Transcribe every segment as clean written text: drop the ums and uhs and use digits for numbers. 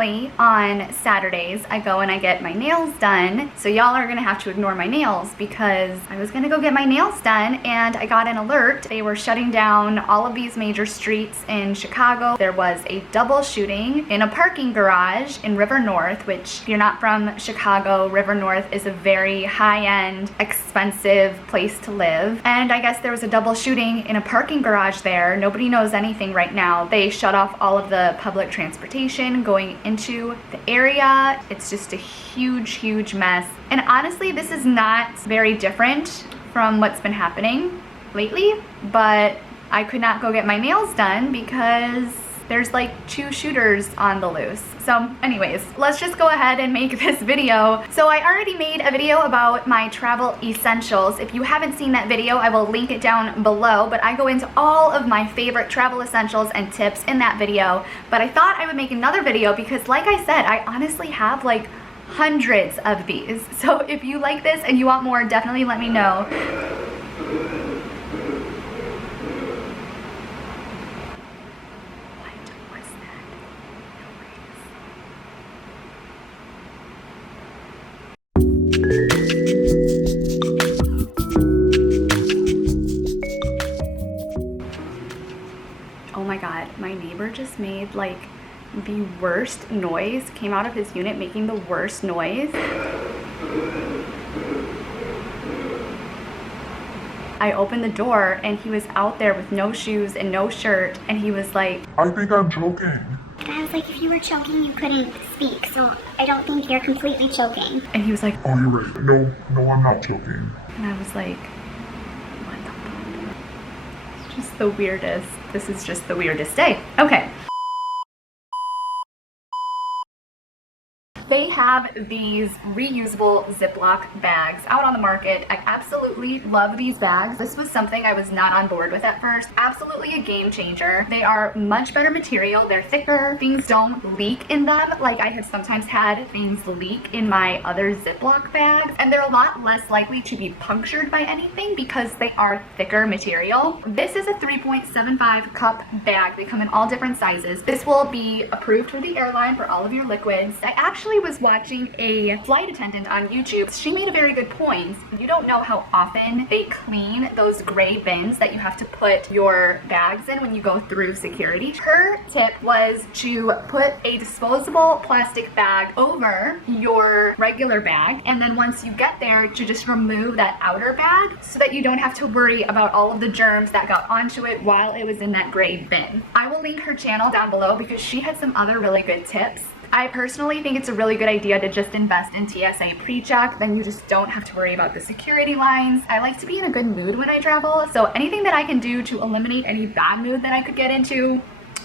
normally on Saturdays I go and I get my nails done, so y'all are gonna have to ignore my nails because I was gonna go get my nails done and I got an alert. They were shutting down all of these major streets in Chicago. There was a double shooting in a parking garage in River North, which if you're not from Chicago, River North is a very high-end, expensive place to live. And I guess there was a double shooting in a parking garage there. Nobody knows anything right now. They shut off all of the public transportation going into the area. It's just a huge mess. And honestly, this is not very different from what's been happening lately, but I could not go get my nails done because there's like 2 shooters on the loose. So anyways, let's just go ahead and make this video. So I already made a video about my travel essentials. If you haven't seen that video, I will link it down below, but I go into all of my favorite travel essentials and tips in that video. But I thought I would make another video because like I said, I honestly have like hundreds of these. So if you like this and you want more, definitely let me know. Oh my god, my neighbor just made like the worst noise, came out of his unit making the worst noise. I opened the door and he was out there with no shoes and no shirt and he was like, I think I'm choking. And I was like, if you were choking, you couldn't speak, so I don't think you're completely choking. And he was like, oh, you're right. No, I'm not choking. And I was like, what the fuck? It's just the weirdest. This is just the weirdest day. Okay. They have these reusable Ziploc bags out on the market. I absolutely love these bags. This was something I was not on board with at first. Absolutely a game changer. They are much better material. They're thicker. Things don't leak in them like I have sometimes had things leak in my other Ziploc bags. And they're a lot less likely to be punctured by anything because they are thicker material. This is a 3.75 cup bag. They come in all different sizes. This will be approved for the airline for all of your liquids. I actually was watching a flight attendant on YouTube. She made a very good point. You don't know how often they clean those gray bins that you have to put your bags in when you go through security. Her tip was to put a disposable plastic bag over your regular bag, and then once you get there to just remove that outer bag so that you don't have to worry about all of the germs that got onto it while it was in that gray bin. I will link her channel down below because she had some other really good tips. I personally think it's a really good idea to just invest in TSA pre-check, then you just don't have to worry about the security lines. I like to be in a good mood when I travel, so anything that I can do to eliminate any bad mood that I could get into,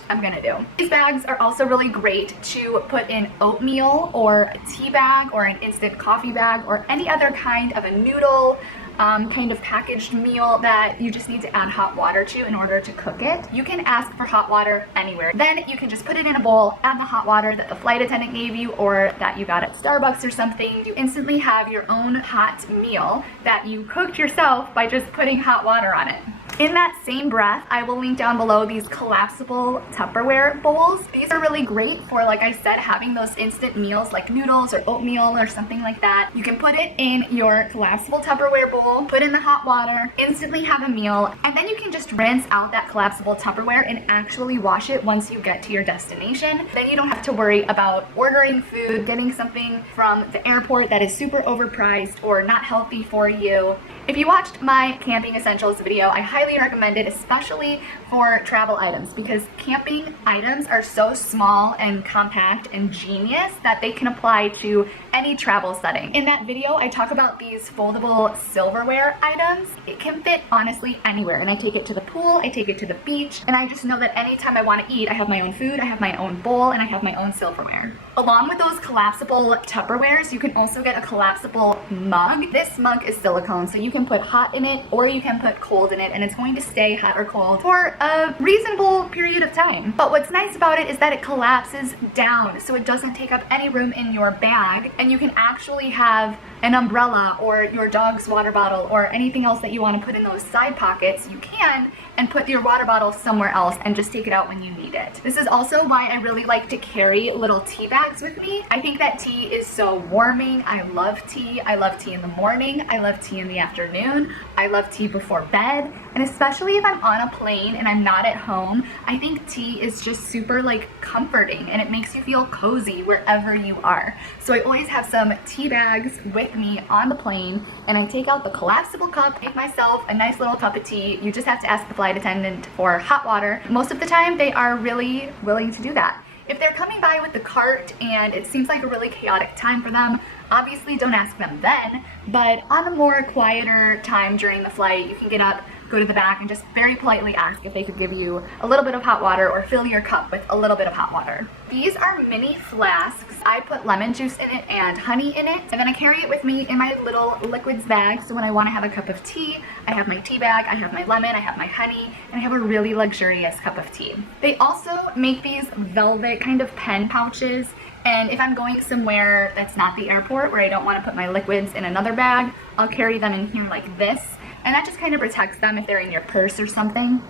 I'm gonna do. These bags are also really great to put in oatmeal or a tea bag or an instant coffee bag or any other kind of a noodle kind of packaged meal that you just need to add hot water to in order to cook it. You can ask for hot water anywhere. Then you can just put it in a bowl, add the hot water that the flight attendant gave you or that you got at Starbucks or something. You instantly have your own hot meal that you cooked yourself by just putting hot water on it. In that same breath, I will link down below these collapsible Tupperware bowls. These are really great for, like I said, having those instant meals like noodles or oatmeal or something like that. You can put it in your collapsible Tupperware bowl, put in the hot water, instantly have a meal, and then you can just rinse out that collapsible Tupperware and actually wash it once you get to your destination. Then you don't have to worry about ordering food, getting something from the airport that is super overpriced or not healthy for you. If you watched my camping essentials video, I highly recommend it, especially for travel items, because camping items are so small and compact and genius that they can apply to any travel setting. In that video, I talk about these foldable silverware items. It can fit honestly anywhere, and I take it to the pool, I take it to the beach, and I just know that anytime I want to eat, I have my own food, I have my own bowl, and I have my own silverware. Along with those collapsible Tupperwares, you can also get a collapsible mug. This mug is silicone, so you can put hot in it or you can put cold in it, and it's it's going to stay hot or cold for a reasonable period of time. But what's nice about it is that it collapses down, so it doesn't take up any room in your bag, and you can actually have an umbrella or your dog's water bottle or anything else that you want to put in those side pockets. You can, and put your water bottle somewhere else and just take it out when you need it. This is also why I really like to carry little tea bags with me. I think that tea is so warming. I love tea. I love tea in the morning. I love tea in the afternoon. I love tea before bed. And especially if I'm on a plane and I'm not at home, I think tea is just super like comforting, and it makes you feel cozy wherever you are. So I always have some tea bags with me on the plane, and I take out the collapsible cup, make myself a nice little cup of tea. You just have to ask the flight attendant for hot water. Most of the time they are really willing to do that. If they're coming by with the cart and it seems like a really chaotic time for them, obviously don't ask them then, but on a more quieter time during the flight, you can get up, go to the back, and just very politely ask if they could give you a little bit of hot water or fill your cup with a little bit of hot water. These are mini flasks. I put lemon juice in it and honey in it, and then I carry it with me in my little liquids bag. So when I want to have a cup of tea, I have my tea bag, I have my lemon, I have my honey, and I have a really luxurious cup of tea. They also make these velvet kind of pen pouches, and if I'm going somewhere that's not the airport where I don't want to put my liquids in another bag, I'll carry them in here like this. And that just kind of protects them if they're in your purse or something.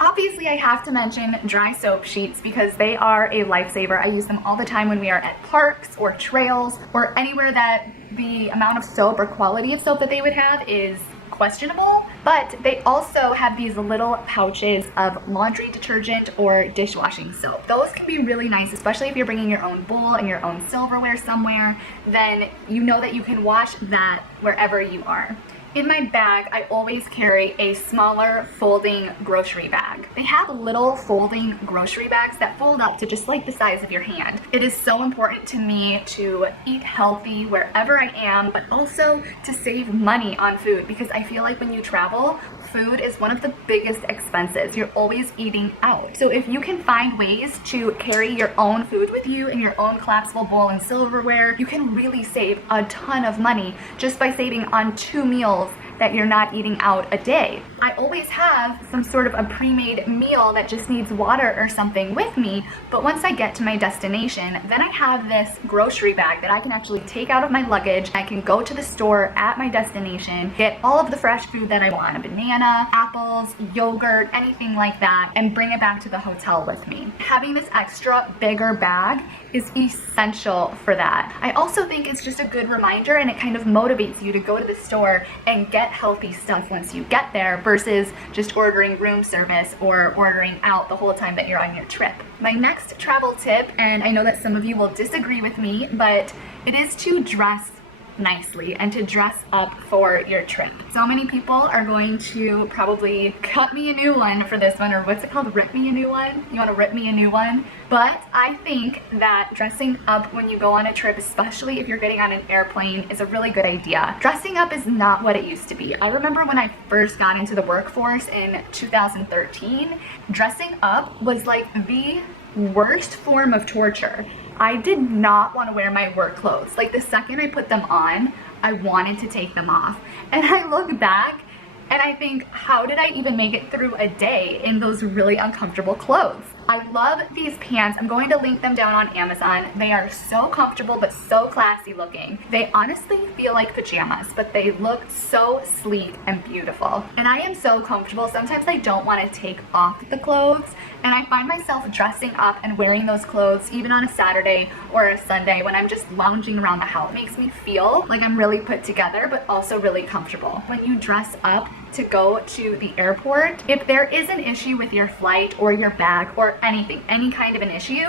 Obviously, I have to mention dry soap sheets because they are a lifesaver. I use them all the time when we are at parks or trails or anywhere that the amount of soap or quality of soap that they would have is questionable. But they also have these little pouches of laundry detergent or dishwashing soap. Those can be really nice, especially if you're bringing your own bowl and your own silverware somewhere. Then you know that you can wash that wherever you are. In my bag, I always carry a smaller folding grocery bag. They have little folding grocery bags that fold up to just like the size of your hand. It is so important to me to eat healthy wherever I am, but also to save money on food, because I feel like when you travel, food is one of the biggest expenses. You're always eating out. So if you can find ways to carry your own food with you in your own collapsible bowl and silverware, you can really save a ton of money just by saving on 2 meals that you're not eating out a day. I always have some sort of a pre-made meal that just needs water or something with me, but once I get to my destination, then I have this grocery bag that I can actually take out of my luggage. I can go to the store at my destination, get all of the fresh food that I want, a banana, apples, yogurt, anything like that, and bring it back to the hotel with me. Having this extra bigger bag is essential for that. I also think it's just a good reminder, and it kind of motivates you to go to the store and get healthy stuff once you get there versus just ordering room service or ordering out the whole time that you're on your trip. My next travel tip, and I know that some of you will disagree with me, but it is to dress nicely and to dress up for your trip. So many people are going to probably cut me a new one for this one, or what's it called? Rip me a new one? You want to rip me a new one? But I think that dressing up when you go on a trip, especially if you're getting on an airplane, is a really good idea. Dressing up is not what it used to be. I remember when I first got into the workforce in 2013, dressing up was like the worst form of torture. I did not want to wear my work clothes. Like the second I put them on, I wanted to take them off. And I look back and I think, how did I even make it through a day in those really uncomfortable clothes? I love these pants. I'm going to link them down on Amazon. They are so comfortable but so classy looking. They honestly feel like pajamas, but they look so sleek and beautiful. And I am so comfortable. Sometimes I don't want to take off the clothes, and I find myself dressing up and wearing those clothes even on a Saturday or a Sunday when I'm just lounging around the house. It makes me feel like I'm really put together but also really comfortable. When you dress up to go to the airport, if there is an issue with your flight or your bag or anything, any kind of an issue,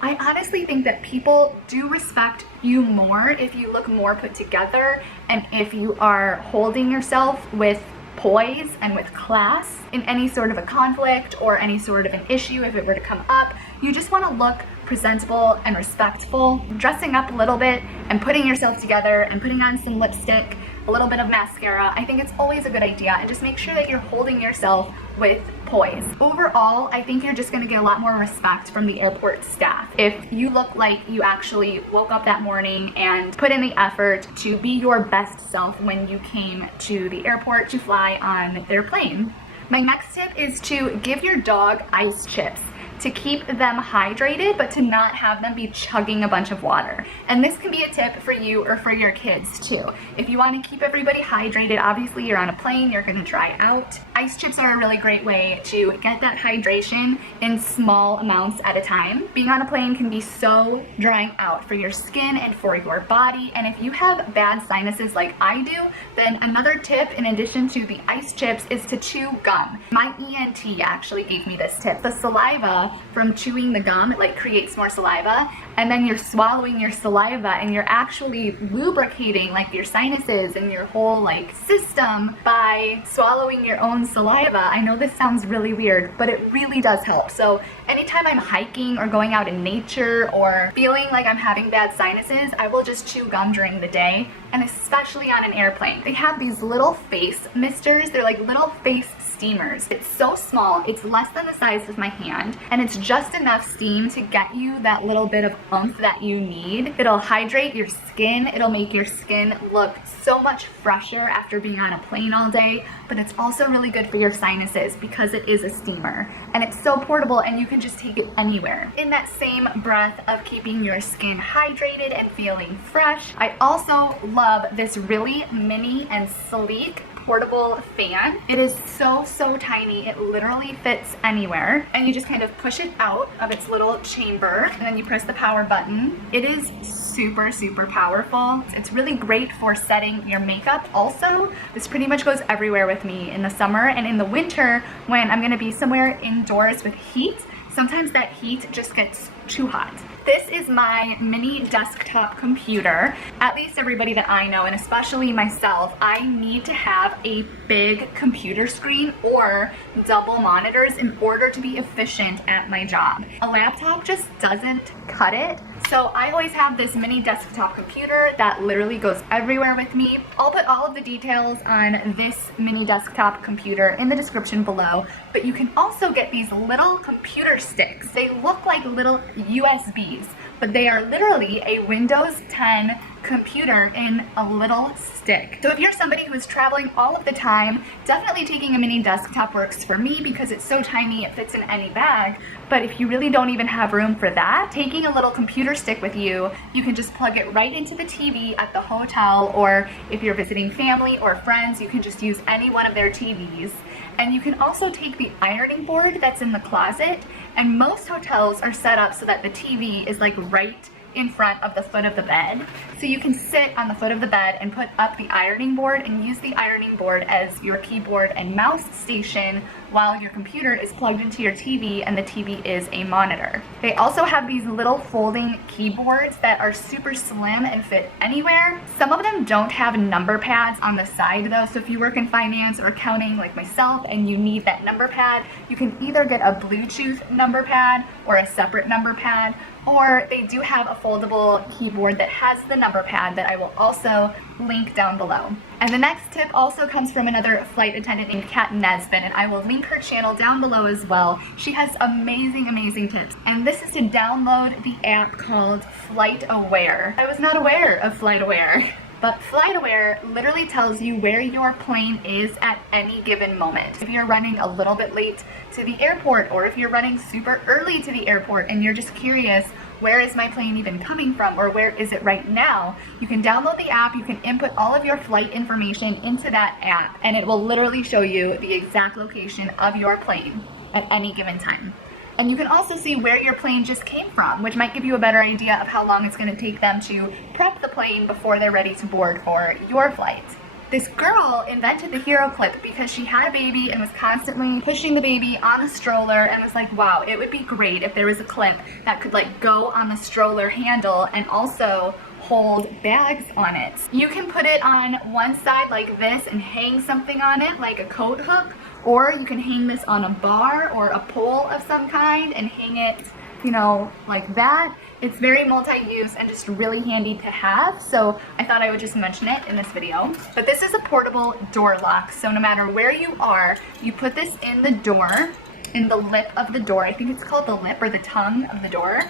I honestly think that people do respect you more if you look more put together and if you are holding yourself with poise and with class in any sort of a conflict or any sort of an issue. If it were to come up, you just want to look presentable and respectful. Dressing up a little bit and putting yourself together and putting on some lipstick, a little bit of mascara, I think it's always a good idea, and just make sure that you're holding yourself with poise. Overall, I think you're just going to get a lot more respect from the airport staff if you look like you actually woke up that morning and put in the effort to be your best self when you came to the airport to fly on their plane. My next tip is to give your dog ice chips to keep them hydrated, but to not have them be chugging a bunch of water. And this can be a tip for you or for your kids too. If you want to keep everybody hydrated, obviously you're on a plane, you're gonna dry out. Ice chips are a really great way to get that hydration in small amounts at a time. Being on a plane can be so drying out for your skin and for your body. And if you have bad sinuses like I do, then another tip in addition to the ice chips is to chew gum. My ENT actually gave me this tip. The saliva from chewing the gum, it like creates more saliva, and then you're swallowing your saliva and you're actually lubricating like your sinuses and your whole like system by swallowing your own saliva. I know this sounds really weird, but it really does help. So anytime I'm hiking or going out in nature or feeling like I'm having bad sinuses, I will just chew gum during the day, and especially on an airplane. They have these little face misters. They're like little face steamers. It's so small, it's less than the size of my hand, and it's just enough steam to get you that little bit of oomph that you need. It'll hydrate your skin, it'll make your skin look so much fresher after being on a plane all day, but it's also really good for your sinuses because it is a steamer, and it's so portable and you can just take it anywhere. In that same breath of keeping your skin hydrated and feeling fresh, I also love this really mini and sleek portable fan. It is so tiny, it literally fits anywhere, and you just kind of push it out of its little chamber and then you press the power button. It is super powerful. It's really great for setting your makeup. Also, this pretty much goes everywhere with me in the summer and in the winter when I'm gonna be somewhere indoors with heat. Sometimes that heat just gets too hot. This is my mini desktop computer. At least everybody that I know, and especially myself, I need to have a big computer screen or double monitors in order to be efficient at my job. A laptop just doesn't cut it. So I always have this mini desktop computer that literally goes everywhere with me. I'll put all of the details on this mini desktop computer in the description below, but you can also get these little computer sticks. They look like little USBs, but they are literally a Windows 10 computer in a little stick. So if you're somebody who is traveling all of the time, definitely taking a mini desktop works for me because it's so tiny, it fits in any bag. But if you really don't even have room for that, taking a little computer stick with you, you can just plug it right into the TV at the hotel, or if you're visiting family or friends, you can just use any one of their TVs. And you can also take the ironing board that's in the closet, and most hotels are set up so that the TV is like right in front of the foot of the bed. So you can sit on the foot of the bed and put up the ironing board and use the ironing board as your keyboard and mouse station while your computer is plugged into your TV and the TV is a monitor. They also have these little folding keyboards that are super slim and fit anywhere. Some of them don't have number pads on the side though, so if you work in finance or accounting like myself and you need that number pad, you can either get a Bluetooth number pad or a separate number pad, or they do have a foldable keyboard that has the number pad that I will also link down below. And the next tip also comes from another flight attendant named Kat Nesbitt, and I will link her channel down below as well. She has amazing tips. And this is to download the app called FlightAware. I was not aware of FlightAware. But FlightAware literally tells you where your plane is at any given moment. If you're running a little bit late to the airport, or if you're running super early to the airport and you're just curious, where is my plane even coming from, or where is it right now, you can download the app, you can input all of your flight information into that app, and it will literally show you the exact location of your plane at any given time. And you can also see where your plane just came from, which might give you a better idea of how long it's going to take them to prep the plane before they're ready to board for your flight. This girl invented the hero clip because she had a baby and was constantly pushing the baby on a stroller, and was like, wow, it would be great if there was a clip that could like go on the stroller handle and also hold bags on it. You can put it on one side like this and hang something on it like a coat hook, or you can hang this on a bar or a pole of some kind and hang it, you know, like that. It's very multi-use and just really handy to have, so I thought I would just mention it in this video. But this is a portable door lock, so no matter where you are, you put this in the door, in the lip of the door. I think it's called the lip or the tongue of the door.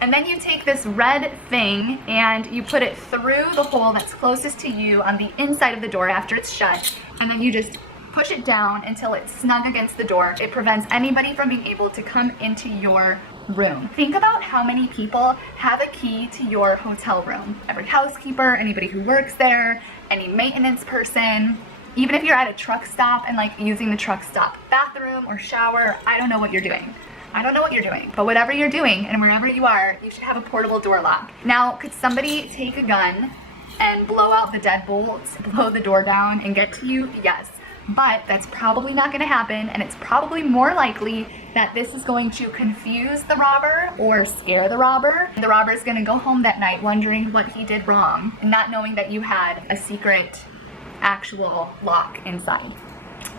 And then you take this red thing and you put it through the hole that's closest to you on the inside of the door after it's shut, and then you just push it down until it's snug against the door. It prevents anybody from being able to come into your room. Think about how many people have a key to your hotel room. Every housekeeper, anybody who works there, any maintenance person, even if you're at a truck stop and like using the truck stop bathroom or shower, I don't know what you're doing. I don't know what you're doing, but whatever you're doing and wherever you are, you should have a portable door lock. Now, could somebody take a gun and blow out the deadbolts, blow the door down and get to you? Yes. But that's probably not going to happen, and it's probably more likely that this is going to confuse the robber or scare the robber. The robber is going to go home that night wondering what he did wrong, and not knowing that you had a secret actual lock inside.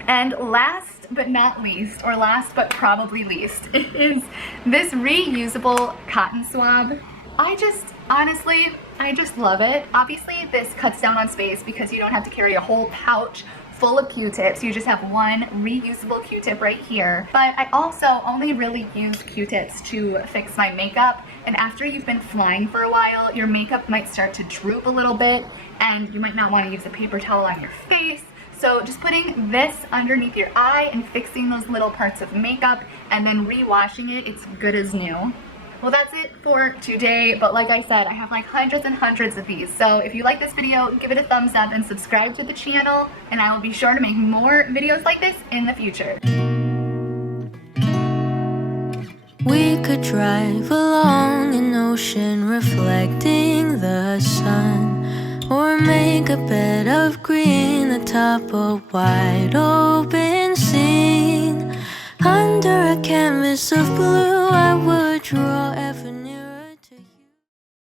And last but not least, or last but probably least, is this reusable cotton swab. I just love it. Obviously, this cuts down on space because you don't have to carry a whole pouch full of Q-tips. You just have one reusable Q-tip right here. But I also only really use Q-tips to fix my makeup. And after you've been flying for a while, your makeup might start to droop a little bit and you might not want to use a paper towel on your face. So just putting this underneath your eye and fixing those little parts of makeup and then re-washing it, it's good as new. Well, that's it for today, but like I said, I have like hundreds and hundreds of these. So if you like this video, give it a thumbs up and subscribe to the channel, and I will be sure to make more videos like this in the future. We could drive along an ocean reflecting the sun, or make a bed of green atop a wide open scene. Under a canvas of blue, I would draw